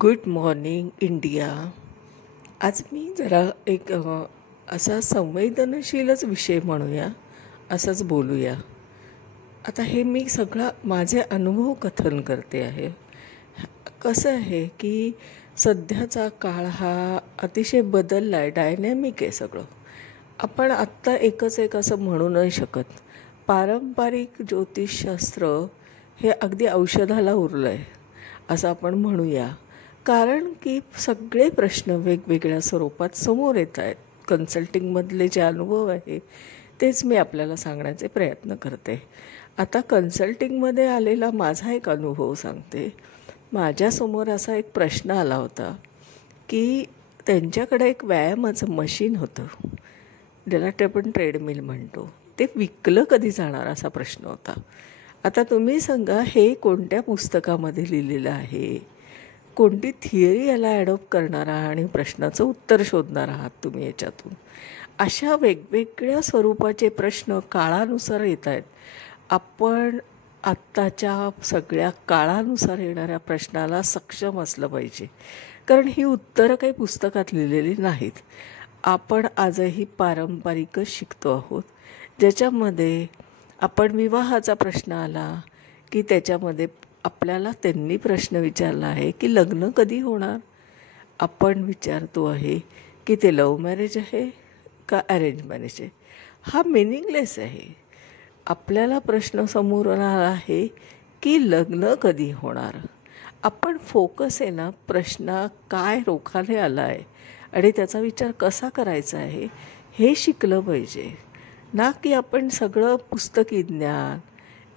Good morning India. आज मी जरा एक असा संवेदनशीलच विषय म्हणूया, असंच बोलूया. आता हे मी सगळा माझे अनुभव कथन करते आहे. कसं आहे की सध्याचा काळ हा अतिशय बदलला आहे, डायनॅमिक आहे सगळं. आपण आत्ता एकच एक असं म्हणू नाही शकत. पारंपरिक ज्योतिषशास्त्र हे अगदी औषधाला उरलं आहे असं आपण म्हणूया. कारण की सगळे प्रश्न वेगवेगळ्या स्वरूपात समोर येत आहेत. कन्सल्टिंगमधले जे अनुभव आहे तेच मी आपल्याला सांगण्याचे प्रयत्न करते. आता कन्सल्टिंगमध्ये आलेला माझा एक अनुभव सांगते. माझ्यासमोर असा एक प्रश्न आला होता की त्यांच्याकडे एक व्यायामाचं मशीन होतं, ज्याला आपण ट्रेडमिल म्हणतो. ते विकलं कधी जाणार असा प्रश्न होता. आता तुम्ही सांगा, हे कोणत्या पुस्तकामध्ये लिहिलेलं आहे? कोणती थिअरी याला ॲडॉप्ट करणार आहात आणि प्रश्नाचं उत्तर शोधणार आहात तुम्ही याच्यातून? अशा वेगवेगळ्या स्वरूपाचे प्रश्न काळानुसार येत आहेत. आपण आत्ताच्या सगळ्या काळानुसार येणाऱ्या प्रश्नाला सक्षम असलं पाहिजे, कारण ही उत्तरं काही पुस्तकात लिहिलेली नाहीत. आपण आजही पारंपरिकच शिकतो आहोत, ज्याच्यामध्ये आपण विवाहाचा प्रश्न आला की त्याच्यामध्ये आपल्याला त्यांनी प्रश्न विचारला आहे की लग्न कधी होणार. आपण विचारतो आहे की ते लव्ह मॅरेज आहे का अरेंज मॅरेज आहे. हा मिनिंगलेस आहे. आपल्याला प्रश्न समोर आला आहे की लग्न कधी होणार. आपण फोकस आहे ना, प्रश्न काय रोखाने आला आहे आणि त्याचा विचार कसा करायचा आहे हे शिकलं पाहिजे. ना की आपण सगळं पुस्तकी ज्ञान.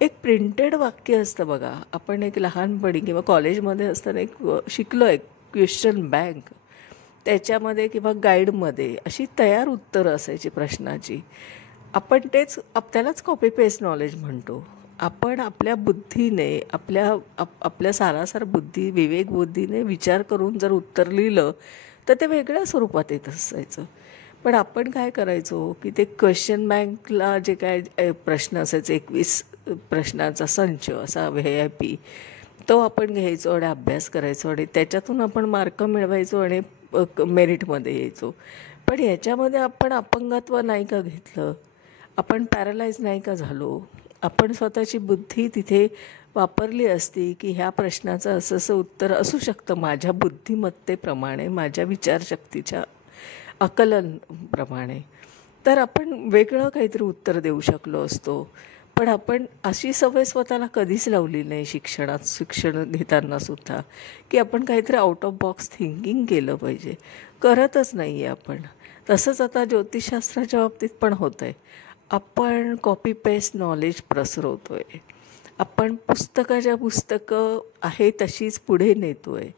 एक प्रिंटेड वाक्य असतं बघा, आपण एक लहानपणी किंवा कॉलेजमध्ये असताना एक शिकलो आहे, क्वेश्चन बँक. त्याच्यामध्ये किंवा गाईडमध्ये अशी तयार उत्तरं असायची प्रश्नाची. आपण त्यालाच कॉपी पेस्ट नॉलेज म्हणतो. आपण आपल्या बुद्धीने, आपल्या सारासार बुद्धी, विवेक बुद्धीने विचार करून जर उत्तर लिहिलं तर ते वेगळ्या स्वरूपात येत असायचं. पण आपण काय करायचो की ते क्वेश्चन बँकला जे काय प्रश्न असायचे, 21 प्रश्नाचा संच असा VIP, तो आपण घ्यायचो आणि अभ्यास करायचो आणि त्याच्यातून आपण मार्क मिळवायचो आणि मेरिटमध्ये यायचो. पण याच्यामध्ये आपण अपंगत्व नाही का घेतलं? आपण पॅरालाइज नाही का झालो? आपण स्वतःची बुद्धी तिथे वापरली असती की ह्या प्रश्नाचं असं असं उत्तर असू शकतं माझ्या बुद्धिमत्तेप्रमाणे, माझ्या विचारशक्तीच्या आकलनप्रमाणे, तर आपण वेगळं काहीतरी उत्तर देऊ शकलो असतो. पण आपण अशी सवय स्वतःला कधीच लावली नाही शिक्षण घेताना सुद्धा, की आपण काहीतरी आउट ऑफ बॉक्स थिंकिंग केलं पाहिजे. करतच नाही आहे आपण. तसंच आता ज्योतिषशास्त्राच्या बाबतीत पण होतं आहे. आपण कॉपी पेस्ट नॉलेज पसरवतो आहे. आपण पुस्तकं आहे तशीच पुढे नेतो आहे.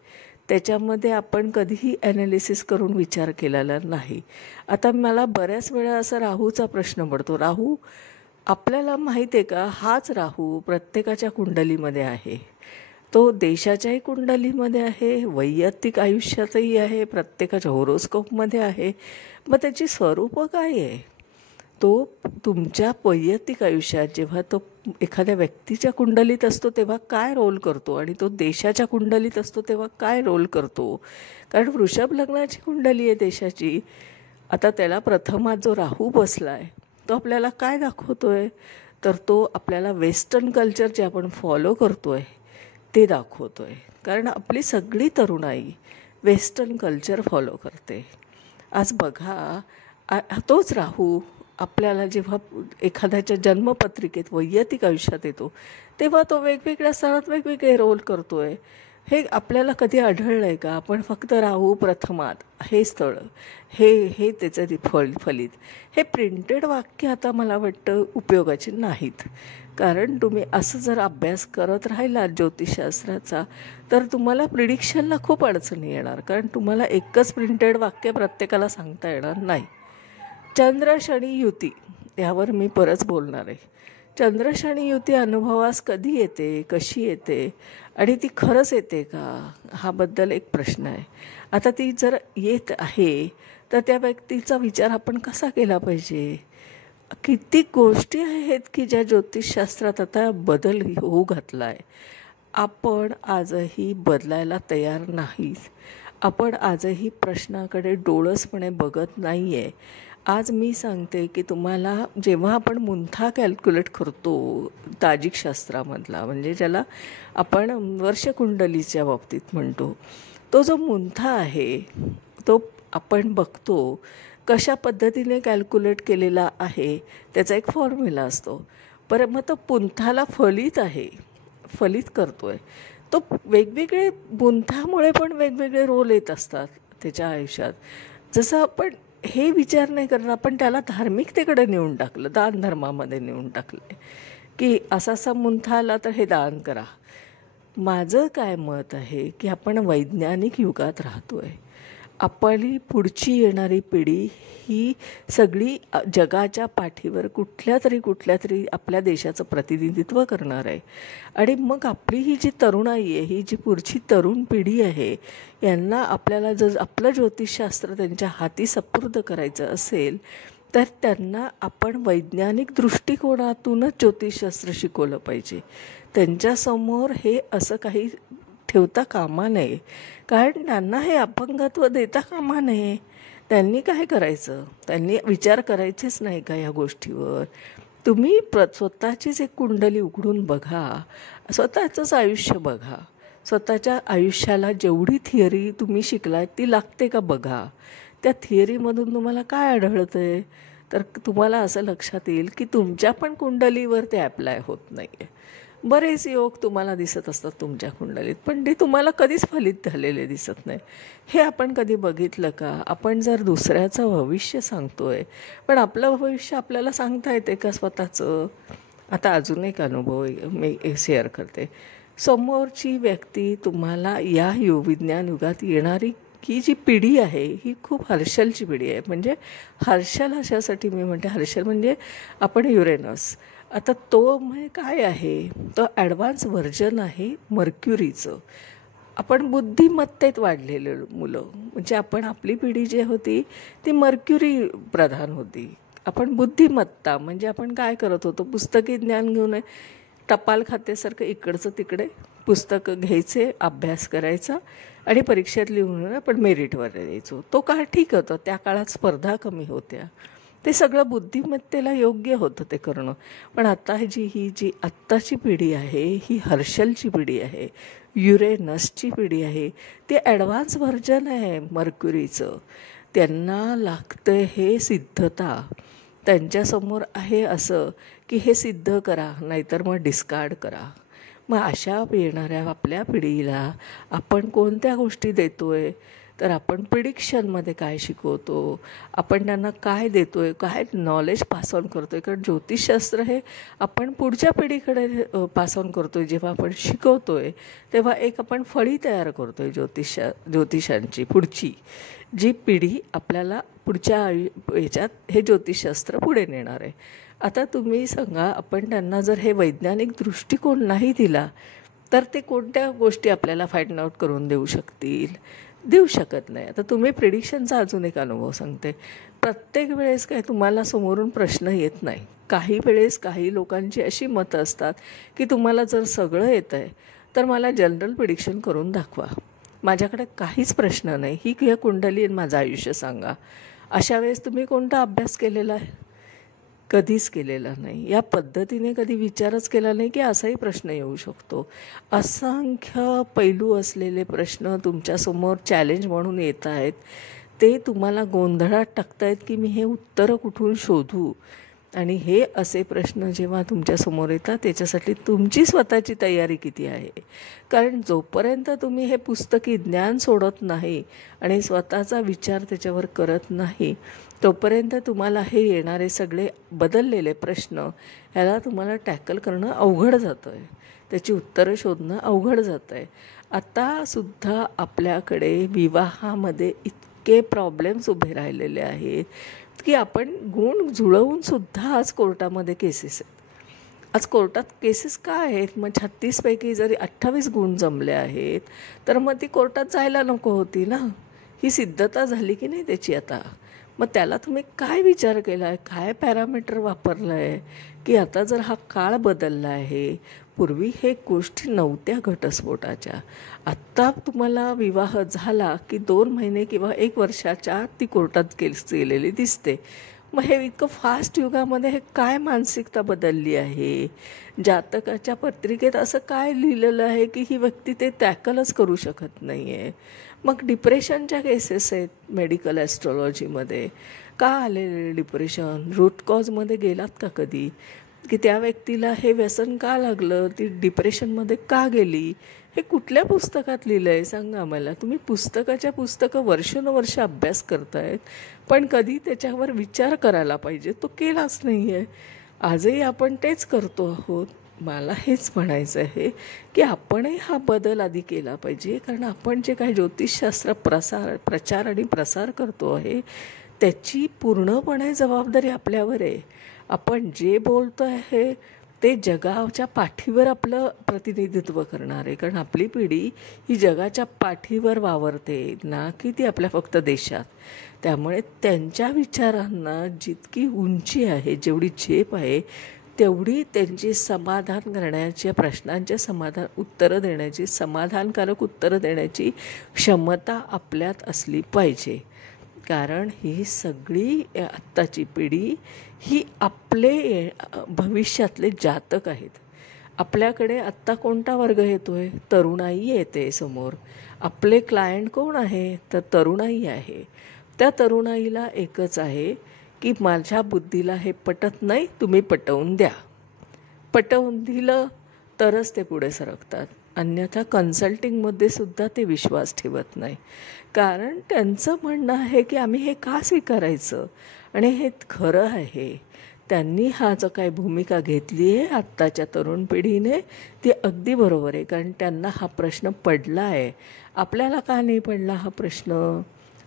त्याच्यामध्ये आपण कधीही ॲनालिसिस करून विचार केलेला नाही. आता मला बऱ्याच वेळा असा राहूचा प्रश्न पडतो. राहू आपल्याला माहीत आहे का? हाच राहू प्रत्येकाच्या कुंडलीमध्ये आहे. तो देशाच्याही कुंडलीमध्ये आहे, वैयक्तिक आयुष्यातही आहे, प्रत्येकाच्या होरोस्कोपमध्ये आहे. मग त्याची स्वरूपं काय आहे? तो तुमच्या वैयक्तिक आयुष्यात जेव्हा तो एखाद्या व्यक्तीच्या कुंडलीत असतो तेव्हा काय रोल करतो आणि तो देशाच्या कुंडलीत असतो तेव्हा काय रोल करतो? कारण वृषभ लग्नाची कुंडली आहे देशाची. आता त्याला प्रथमात जो राहू बसला आहे तो आपल्याला काय दाखवतो आहे? तर तो आपल्याला वेस्टर्न कल्चर जे आपण फॉलो करतो आहे ते दाखवतो आहे. कारण आपली सगळी तरुणाई वेस्टर्न कल्चर फॉलो करते. आज बघा, तोच राहू आपल्याला जेव्हा एखाद्याच्या जन्मपत्रिकेत वैयक्तिक आयुष्यात येतो तेव्हा तो वेगवेगळ्या स्थळात वेगवेगळे रोल करतो आहे. हे आपल्याला कधी आढळलं आहे का? आपण फक्त राहू प्रथमात हे स्थळ, हे त्याचं फलित, हे प्रिंटेड वाक्य आता मला वाटतं उपयोगाचे नाहीत. कारण तुम्ही असं जर अभ्यास करत राहिलात ज्योतिषशास्त्राचा तर तुम्हाला प्रिडिक्शनला खूप अडचणी येणार. कारण तुम्हाला एकच प्रिंटेड वाक्य प्रत्येकाला सांगता येणार नाही. चंद्र शनी युती यावर मी परत बोलणार आहे. चंद्र शनी युती अनुभवास कधी येते, कशी येते आणि ती खरंच येते का, हाबद्दल एक प्रश्न आहे. आता ती जर येत आहे तर त्या व्यक्तीचा विचार आपण कसा केला पाहिजे? किती गोष्टी आहेत की ज्या ज्योतिषशास्त्रात आता बदल होऊ घातला आहे. आपण आजही बदलायला तयार नाहीत. आपण आजही प्रश्नाकडे डोळसपणे बघत नाही आहे. आज मी सांगते की तुम्हाला जेव्हा आपण मुंथा कॅल्क्युलेट करतो ताजिकशास्त्रामधला, म्हणजे ज्याला आपण वर्षकुंडलीच्या बाबतीत म्हणतो, तो जो मुंथा आहे तो आपण बघतो कशा पद्धतीने कॅल्क्युलेट केलेला आहे, त्याचा एक फॉर्म्युला असतो. बरं, मग तो पुंथाला फलित करतो आहे तो. वेगवेगळे बुंथामुळे पण वेगवेगळे रोल येत असतात त्याच्या आयुष्यात. जसं आपण हे विचार नाही करणार, आपण त्याला धार्मिकतेकडे नेऊन टाकलं, दानधर्मामध्ये नेऊन टाकलं की असा असा मुंथा आला तर हे दान करा. माझं काय मत आहे की आपण वैज्ञानिक युगात राहतो आहे. आपली पुढची येणारी पिढी ही सगळी जगाच्या पाठीवर कुठल्या तरी आपल्या देशाचं प्रतिनिधित्व करणार आहे. आणि मग आपली ही जी तरुणाई आहे, ही जी पुढची तरुण पिढी आहे, यांना आपल्याला जर आपलं ज्योतिषशास्त्र त्यांच्या हाती सुपूर्द करायचं असेल तर त्यांना आपण वैज्ञानिक दृष्टिकोनातूनच ज्योतिषशास्त्र शिकवलं पाहिजे. त्यांच्यासमोर हे असं काही ठेवता कामा नये, कारण त्यांना हे अपंगत्व देता कामा नये. त्यांनी काय करायचं, त्यांनी विचार करायचेच नाही का या गोष्टीवर. तुम्ही स्वतःचीच एक कुंडली उघडून बघा, स्वतःचंच आयुष्य बघा. स्वतःच्या आयुष्याला जेवढी थिअरी तुम्ही शिकलात ती लागते का बघा. त्या थिअरीमधून तुम्हाला काय आढळतं आहे, तर तुम्हाला असं लक्षात येईल की तुमच्या पण कुंडलीवर ते ॲप्लाय होत नाही आहे. बरेच योग तुम्हाला दिसत असतात तुमच्या कुंडलीत, पण ते तुम्हाला कधीच फलित झालेले दिसत नाही. हे आपण कधी बघितलं का? आपण जर दुसऱ्याचं भविष्य सांगतो आहे, पण आपलं भविष्य आपल्याला सांगता येते का स्वतःचं? आता अजून एक अनुभव मी शेअर करते. समोरची व्यक्ती तुम्हाला या विज्ञान युगात येणारी ही जी पिढी आहे ही खूप हर्षलची पिढी आहे. म्हणजे हर्षल अशासाठी मी म्हणते, हर्षल म्हणजे आपण युरेनस. आता तो म्हणजे काय आहे, तो ॲडव्हान्स व्हर्जन आहे मर्क्युरीचं. आपण बुद्धिमत्तेत वाढलेले मुलं, म्हणजे आपली पिढी जी होती ती मर्क्युरी प्रधान होती. आपण बुद्धिमत्ता म्हणजे आपण काय करत होतो, पुस्तकी ज्ञान घेऊन टपाल खात्यासारखं इकडचं तिकडे पुस्तकं घ्यायचे, अभ्यास करायचा आणि परीक्षेत लिहून आपण मेरिटवर द्यायचो. तो काळ ठीक होता, त्या काळात स्पर्धा कमी होत्या, ते सगळं बुद्धिमत्तेला योग्य होतं ते करणं. पण आता ही जी आत्ताची पिढी आहे ही हर्षलची पिढी आहे, युरेनसची पिढी आहे. ते ॲडव्हान्स व्हर्जन आहे मर्क्युरीचं. त्यांना लागतं हे सिद्धता. त्यांच्यासमोर आहे असं की हे सिद्ध करा, नाहीतर मग डिस्कार्ड करा. मग अशा येणाऱ्या आपल्या पिढीला आपण कोणत्या गोष्टी देतो आहे, तर आपण प्रिडिक्शनमध्ये काय शिकवतो, आपण त्यांना काय देतो आहे, काय नॉलेज पास ऑन करतो आहे. कारण ज्योतिषशास्त्र हे आपण पुढच्या पिढीकडे पास ऑन करतो आहे. जेव्हा आपण शिकवतो आहे तेव्हा एक आपण फळी तयार करतो आहे ज्योतिषांची. पुढची जी पिढी आपल्याला पुढच्या ह्याच्यात हे ज्योतिषशास्त्र पुढे नेणार आहे. आता तुम्ही सांगा, आपण त्यांना जर हे वैज्ञानिक दृष्टिकोन नाही दिला तर ते कोणत्या गोष्टी आपल्याला फाइंड आउट करून देऊ शकतील? देऊ शकत नाही. आता तुम्ही प्रिडिक्शनचा अजून एक अनुभव सांगते. प्रत्येक वेळेस काय तुम्हाला समोरून प्रश्न येत नाही. काही वेळेस काही लोकांची अशी मतं असतात की तुम्हाला जर सगळं येतं आहे तर मला जनरल प्रिडिक्शन करून दाखवा, माझ्याकडे काहीच प्रश्न नाही, ही कुंडली माझं आयुष्य सांगा. अशा वेळेस तुम्ही कोणता अभ्यास केलेला आहे? कधीच केलेला नाही. या पद्धतीने कधी विचारच केला नाही की असाही प्रश्न येऊ शकतो. असंख्य पैलू असलेले प्रश्न तुमच्यासमोर चॅलेंज म्हणून येत आहेत. ते तुम्हाला गोंधळात टाकतायत की मी हे उत्तरं कुठून शोधू. आणि हे असे प्रश्न जेव्हा तुमच्यासमोर येतात त्याच्यासाठी तुमची स्वतःची तयारी किती आहे. कारण जोपर्यंत तुम्ही हे पुस्तकी ज्ञान सोडत नाही आणि स्वतःचा विचार त्याच्यावर करत नाही तोपर्यंत तुम्हाला हे येणारे सगळे बदललेले प्रश्न ह्याला तुम्हाला टॅकल करणं अवघड जातं आहे, त्याची उत्तरं शोधणं अवघड जातं आहे. आत्तासुद्धा आपल्याकडे विवाहामध्ये इतके प्रॉब्लेम्स उभे राहिलेले आहेत की आपण गुण जुळवूनसुद्धा आज कोर्टामध्ये केसेस आहेत. आज कोर्टात केसेस का आहेत? मग 36 पैकी जरी 28 गुण जमले आहेत तर मग ती कोर्टात जायला नको होती ना. ही सिद्धता झाली की नाही त्याची आता. मग त्याला तुम्ही काय विचार केला आहे, काय पॅरामीटर वापरलं आहे, की आता जर हा काळ बदलला आहे, पूर्वी हे गोष्टी नव्हत्या घटस्फोटाच्या. आत्ता तुम्हाला विवाह झाला की 2 महिने किंवा 1 वर्षाच्या आत ती कोर्टात केस केलेली दिसते. मग हे इतकं फास्ट युगामध्ये हे काय मानसिकता बदलली आहे? जातकाच्या पत्रिकेत असं काय लिहिलेलं आहे की ही व्यक्ती ते टॅकलच करू शकत नाही आहे? मग डिप्रेशनच्या केसेस आहेत मेडिकल ॲस्ट्रॉलॉजीमध्ये. का आलेले डिप्रेशन? रूट कॉजमध्ये गेलात का कधी? की त्या व्यक्तीला हे व्यसन का लागलं, ती डिप्रेशनमध्ये का गेली? हे कुठल्या पुस्तकात लिहिलं आहे सांगा मला. तुम्ही पुस्तकं वर्षानुवर्ष अभ्यास करतायत, पण कधी त्याच्यावर विचार करायला पाहिजे तो केलाच नाही आहे. आजही आपण तेच करतो आहोत. मला हेच म्हणायचं आहे की आपणही हा बदल आधी केला पाहिजे, कारण आपण जे काही ज्योतिषशास्त्र प्रचार आणि प्रसार करतो आहे त्याची पूर्णपणे जबाबदारी आपल्यावर आहे. आपण जे बोलतो आहे ते जगाच्या पाठीवर आपलं प्रतिनिधित्व करणार आहे, कारण आपली पिढी ही जगाच्या पाठीवर वावरते ना की ती आपल्या फक्त देशात. त्यामुळे त्यांच्या विचारांना जितकी उंची आहे, जेवढी झेप आहे, तेवढी त्यांची समाधान करण्याच्या प्रश्नांचे समाधानकारक उत्तरं देण्याची क्षमता आपल्यात असली पाहिजे. कारण ही सगळी आत्ताची पिढी ही आपले भविष्यातले जातक आहेत. आपल्याकडे आत्ता कोणता वर्ग येतो आहे? तरुणाई येते समोर. आपले क्लायंट कोण आहे? तर तरुणाई आहे. त्या तरुणाईला एकच आहे की माझ्या बुद्धीला हे पटत नाही, तुम्ही पटवून द्या. पटवून दिलं तरच ते पुढे सरकतात, अन्यथा कन्सल्टिंगमध्ये सुद्धा ते विश्वास ठेवत नाही. कारण त्यांचं म्हणणं आहे की आम्ही हे का स्वीकारायचं, आणि हे खरं आहे. त्यांनी हा जो काही भूमिका घेतली आहे आत्ताच्या तरुण पिढीने ती अगदी बरोबर आहे, कारण त्यांना हा प्रश्न पडला आहे. आपल्याला का नाही पडला हा प्रश्न?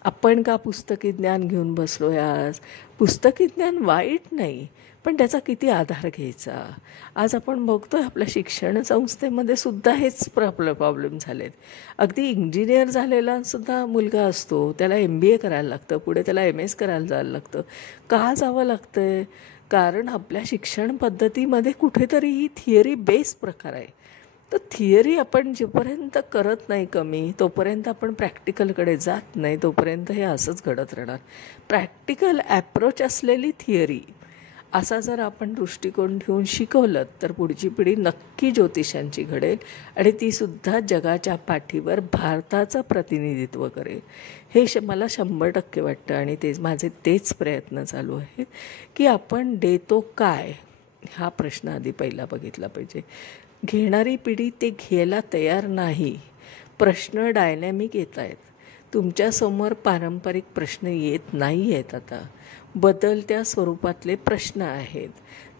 आपण का पुस्तकी ज्ञान घेऊन बसलो आहे आज? पुस्तकी ज्ञान वाईट नाही, पण त्याचा किती आधार घ्यायचा? आज आपण बघतो आहे आपल्या शिक्षण संस्थेमध्ये सुद्धा हेच प्रॉब्लेम झालेत. अगदी इंजिनियर झालेला सुद्धा मुलगा असतो, त्याला MBA करायला लागतं, पुढे त्याला MS करायला जायला लागतं. का जावं लागतं आहे? कारण आपल्या शिक्षण पद्धतीमध्ये कुठेतरी ही थिअरी बेस प्रकार आहे. तर थिअरी आपण जोपर्यंत करत नाही कमी, तोपर्यंत आपण प्रॅक्टिकलकडे जात नाही, तोपर्यंत हे असंच घडत राहणार. प्रॅक्टिकल ॲप्रोच असलेली थिअरी असा जर आपण दृष्टिकोन ठेवून शिकवलं तर पुढची पिढी नक्की ज्योतिषांची घडेल, आणि तीसुद्धा जगाच्या पाठीवर भारताचं प्रतिनिधित्व करेल. हे मला 100% वाटतं, आणि माझे तेच प्रयत्न चालू आहेत की आपण देतो काय हा प्रश्न आधी पहिला बघितला पाहिजे. घेणारी पिढी ते घ्यायला तयार नाही. प्रश्न डायनॅमिक येत आहेत. तुमच्यासमोर पारंपरिक प्रश्न येत नाही आहेत. आता बदलत्या स्वरूपातले प्रश्न आहेत,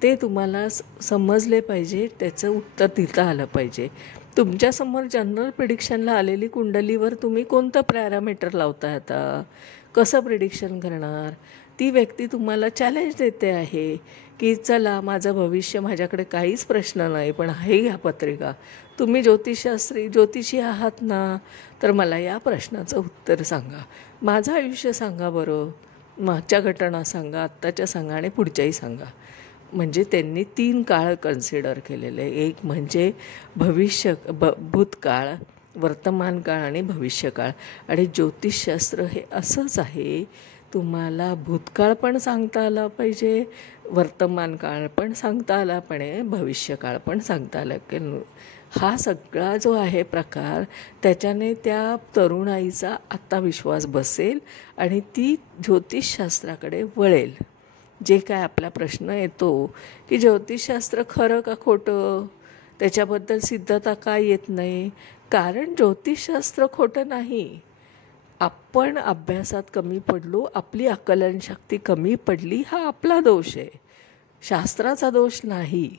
ते तुम्हाला समजले पाहिजे, त्याचं उत्तर देता आलं पाहिजे. तुमच्यासमोर जनरल प्रिडिक्शनला आलेली कुंडलीवर तुम्ही कोणतं पॅरामीटर लावताय? आता कसं प्रिडिक्शन करणार? ती व्यक्ती तुम्हाला चॅलेंज देते आहे की चला, माझं भविष्य, माझ्याकडे काहीच प्रश्न नाही, पण आहे ह्या पत्रिका, तुम्ही ज्योतिषी आहात ना, तर मला या प्रश्नाचं उत्तर सांगा. माझं आयुष्य सांगा बरं, मागच्या घटना सांगा, आत्ताच्या सांगा, आणि पुढच्याही सांगा. म्हणजे त्यांनी 3 काळ कन्सिडर केलेले. एक म्हणजे भूतकाळ, वर्तमान काळ आणि भविष्यकाळ. आणि ज्योतिषशास्त्र हे असंच आहे, तुम्हाला भूतकाळ पण सांगता आला पाहिजे, वर्तमान काळ पण सांगता आला पाहिजे, भविष्यकाळ पण सांगता आला. हा सगळा जो आहे प्रकार, त्याच्याने त्या तरुणाईचा आत्ता विश्वास बसेल आणि ती ज्योतिषशास्त्राकडे वळेल. जे काय आपला प्रश्न येतो की ज्योतिषशास्त्र खरं का खोटं, त्याच्याबद्दल सिद्धता का येत नाही? कारण ज्योतिषशास्त्र खोटं नाही. आपण अभ्यासात कमी पडलो, आपली आकलनशक्ती कमी पडली, हा आपला दोष आहे, शास्त्राचा दोष नाही.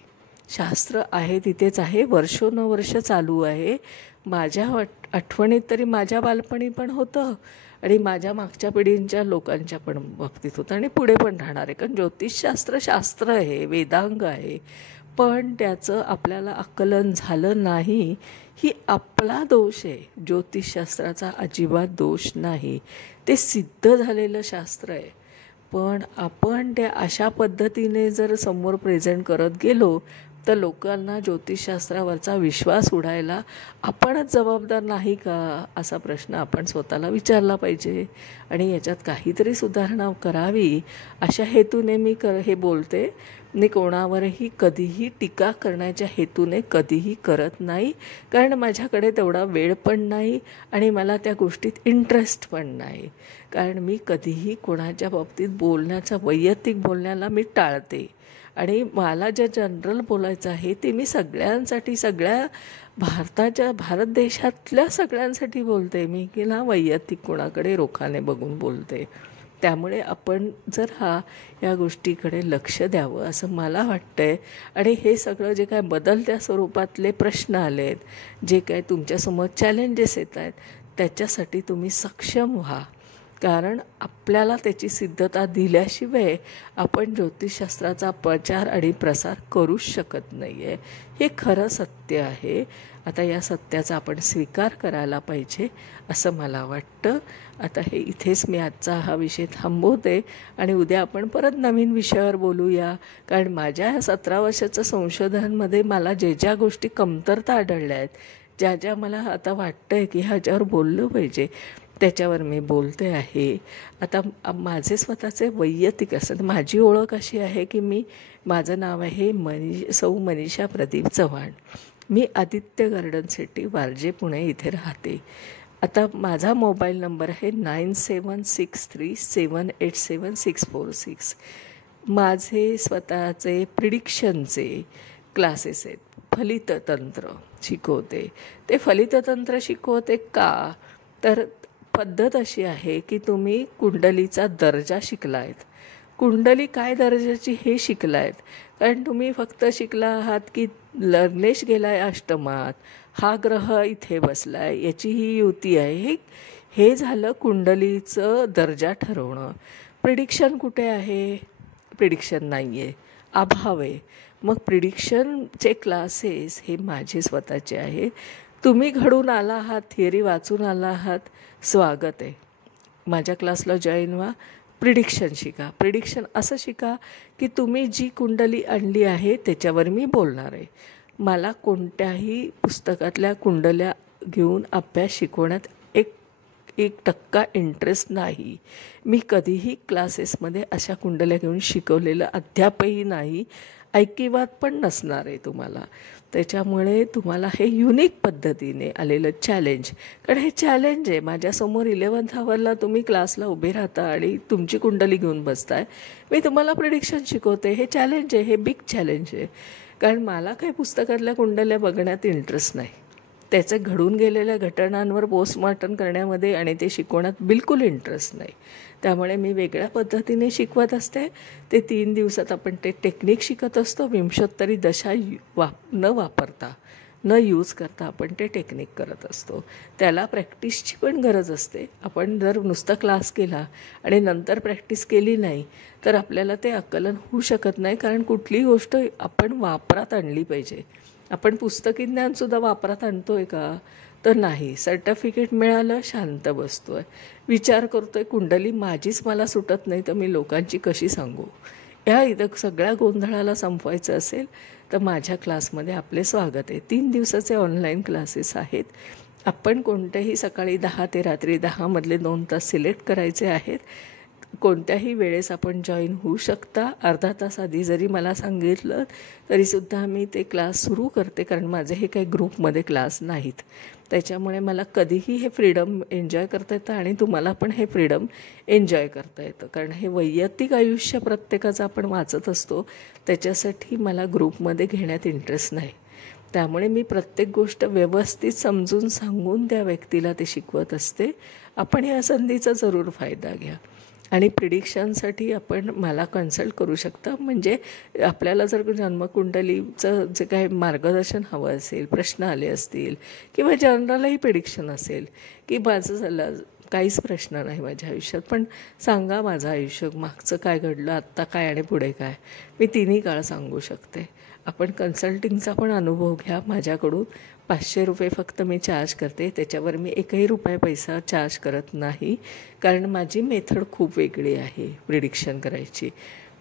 शास्त्र आहे तिथेच आहे, वर्षोनवर्ष चालू आहे. माझ्या आठवणीत तरी माझ्या बालपणी पण होतं, आणि माझ्या मागच्या पिढींच्या लोकांच्या पण बाबतीत होतं, आणि पुढे पण राहणार आहे. कारण ज्योतिषशास्त्र शास्त्र आहे, वेदांग आहे, पण त्याचं आपल्याला आकलन झालं नाही, ही आपला दोष आहे. ज्योतिषशास्त्राचा अजिबात दोष नाही, ते सिद्ध झालेलं शास्त्र आहे. पण आपण त्या अशा पद्धतीने जर समोर प्रेझेंट करत गेलो तर लोकांना ज्योतिषशास्त्रावरचा विश्वास उडायला आपणच जबाबदार नाही का, असा प्रश्न आपण स्वतःला विचारला पाहिजे. आणि याच्यात काहीतरी सुधारणा करावी अशा हेतूने मी हे बोलते. मी कोणावरही कधीही टीका करण्याच्या हेतूने कधीही करत नाही, कारण माझ्याकडे तेवढा वेळ पण नाही आणि मला त्या गोष्टीत इंटरेस्ट पण नाही. कारण मी कधीही कोणाच्या बाबतीत वैयक्तिक बोलण्याला मी टाळते. आणि मला जे जनरल बोलायचं आहे ते मी सगळ्यांसाठी, सगळ्या भारत देशातल्या सगळ्यांसाठी बोलते मी, की ना वैयक्तिक कोणाकडे रोखाने बघून बोलते. त्यामुळे आपण जर या गोष्टीकडे लक्ष द्यावं असं मला वाटतंय. आणि हे सगळं जे काय बदलत्या स्वरूपातले प्रश्न आलेत, जे काय तुमच्यासमोर चॅलेंजेस येत आहेत, त्याच्यासाठी तुम्ही सक्षम व्हा. कारण आपल्याला त्याची सिद्धता दिल्याशिवाय आपण ज्योतिषशास्त्राचा प्रचार आणि प्रसार करूच शकत नाही आहे. हे खरं सत्य आहे. आता या सत्याचा आपण स्वीकार करायला पाहिजे असं मला वाटतं. आता इथेच मी आजचा हा विषय थांबवते आणि उद्या आपण परत नवीन विषयावर बोलूया. कारण माझ्या 17 वर्षाचं संशोधनामध्ये मला ज्या गोष्टी कमतरता आढळल्या आहेत, ज्या मला आता वाटतं आहे की ह्याच्यावर बोललं पाहिजे, त्याच्यावर मी बोलते आहे. आता माझे स्वतःचे वैयक्तिक असतात. माझी ओळख अशी आहे की माझं नाव आहे सौ मनीषा प्रदीप चव्हाण. मी आदित्य गार्डन सिटी, वारजे, पुणे इथे राहते. आता माझा मोबाईल नंबर आहे 9763787646. माझे स्वतःचे प्रिडिक्शनचे क्लासेस आहेत. फलिततंत्र शिकवते. ते फलिततंत्र शिकवते का, तर पद्धत अशी आहे की तुम्ही कुंडलीचा दर्जा शिकला आहेत, कुंडली काय दर्जाची हे शिकला आहेत. कारण तुम्ही फक्त शिकला आहात की लग्नेश गेला आहे अष्टमात, हा ग्रह इथे बसला आहे, याची ही युती आहे, हे झालं कुंडलीचं दर्जा ठरवणं. प्रिडिक्शन कुठे आहे? प्रिडिक्शन नाही आहे, अभाव आहे. मग प्रिडिक्शनचे क्लासेस हे माझे स्वतःचे आहे. तुम्ही घडून आला आहात, थिअरी वाचून आला आहात, स्वागत आहे. माझ्या क्लासला जॉईन व्हा, प्रिडिक्शन शिका. प्रिडिक्शन असं शिका की तुम्ही जी कुंडली आणली आहे त्याच्यावर मी बोलणार आहे. मला कोणत्याही पुस्तकातल्या कुंडल्या घेऊन अभ्यास शिकवण्यात 1% इंटरेस्ट नाही. मी कधीही क्लासेसमध्ये अशा कुंडल्या घेऊन शिकवलेलं अद्यापही नाही, ऐकिवात पण नसणार आहे तुम्हाला. त्याच्यामुळे तुम्हाला हे युनिक पद्धतीने आलेलं चॅलेंज, कारण हे चॅलेंज आहे. माझ्यासमोर 11th आवरला तुम्ही क्लासला उभे राहता आणि तुमची कुंडली घेऊन बसताय, मी तुम्हाला प्रिडिक्शन शिकवते. हे चॅलेंज आहे, हे बिग चॅलेंज आहे. कारण मला काही पुस्तकातल्या कुंडल्या बघण्यात इंटरेस्ट नाही. त्याचे घडून गेलेल्या घटनांवर पोस्टमॉर्टम करण्यामध्ये आणि ते शिकवण्यात बिलकुल इंटरेस्ट नाही. त्यामुळे मी वेगळ्या पद्धतीने शिकवत असते. ते 3 दिवसात आपण ते टेक्निक शिकत असतो. विंशोत्तरी दशा न यूज करता आपण ते टेक्निक करत असतो. त्याला प्रॅक्टिसची पण गरज असते. आपण जर नुसता क्लास केला आणि नंतर प्रॅक्टिस केली नाही तर आपल्याला ते आकलन होऊ शकत नाही. कारण कुठलीही गोष्ट आपण वापरात आणली पाहिजे. आपण पुस्तकी ज्ञानसुद्धा वापरात आणतो आहे का, तर नाही. सर्टिफिकेट मिळालं, शांत बसतो आहे, विचार करतो आहे कुंडली माझीच मला सुटत नाही तर मी लोकांची कशी सांगू. इथं सगळ्या गोंधळाला संपवायचं असेल तर माझ्या क्लासमध्ये आपले स्वागत आहे. 3 दिवसाचे ऑनलाईन क्लासेस आहेत. आपण कोणत्याही सकाळी 10 ते रात्री 10 मधले 2 तास सिलेक्ट करायचे आहेत. कोणत्याही वेळेस आपण जॉईन होऊ शकता. अर्धा तास आधी जरी मला सांगितलं तरीसुद्धा मी ते क्लास सुरू करते, कारण माझे हे काही ग्रुपमध्ये क्लास नाहीत. त्याच्यामुळे मला कधीही हे फ्रीडम एन्जॉय करता येतं आणि तुम्हाला पण हे फ्रीडम एन्जॉय करता येतं. कारण हे वैयक्तिक आयुष्य प्रत्येकाचं आपण वाचत असतो, त्याच्यासाठी मला ग्रुपमध्ये घेण्यात इंटरेस्ट नाही. त्यामुळे मी प्रत्येक गोष्ट व्यवस्थित समजून सांगून त्या व्यक्तीला ते शिकवत असते. आपण या संधीचा जरूर फायदा घ्या. आणि प्रिडिक्शनसाठी आपण मला कन्सल्ट करू शकता. म्हणजे आपल्याला जर जन्मकुंडलीचं जे काही मार्गदर्शन हवं असेल, प्रश्न आले असतील किंवा जनरलही प्रिडिक्शन असेल की माझं झालं काहीच प्रश्न नाही माझ्या आयुष्यात, पण सांगा माझं आयुष्य मागचं काय घडलं, आत्ता काय आणि पुढे काय, मी 3ही काळ सांगू शकते. आपण कन्सल्टिंगचा पण अनुभव घ्या माझ्याकडून. 500 रुपये फक्त मी चार्ज करते, त्याच्यावर मी एकही रुपया पैसा चार्ज करत नाही, कारण माझी मेथड खूप वेगळी आहे प्रिडिक्शन करायची.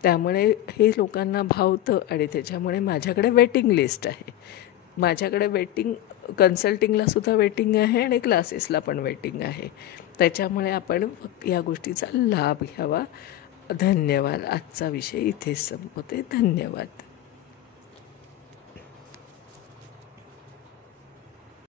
त्यामुळे हे लोकांना भावतं आणि त्याच्यामुळे माझ्याकडे वेटिंग लिस्ट आहे. माझ्याकडे कन्सल्टिंगलासुद्धा वेटिंग आहे आणि क्लासेसला पण वेटिंग आहे. त्याच्यामुळे आपण या गोष्टीचा लाभ घ्यावा. धन्यवाद. आजचा विषय इथेच संपवते. धन्यवाद.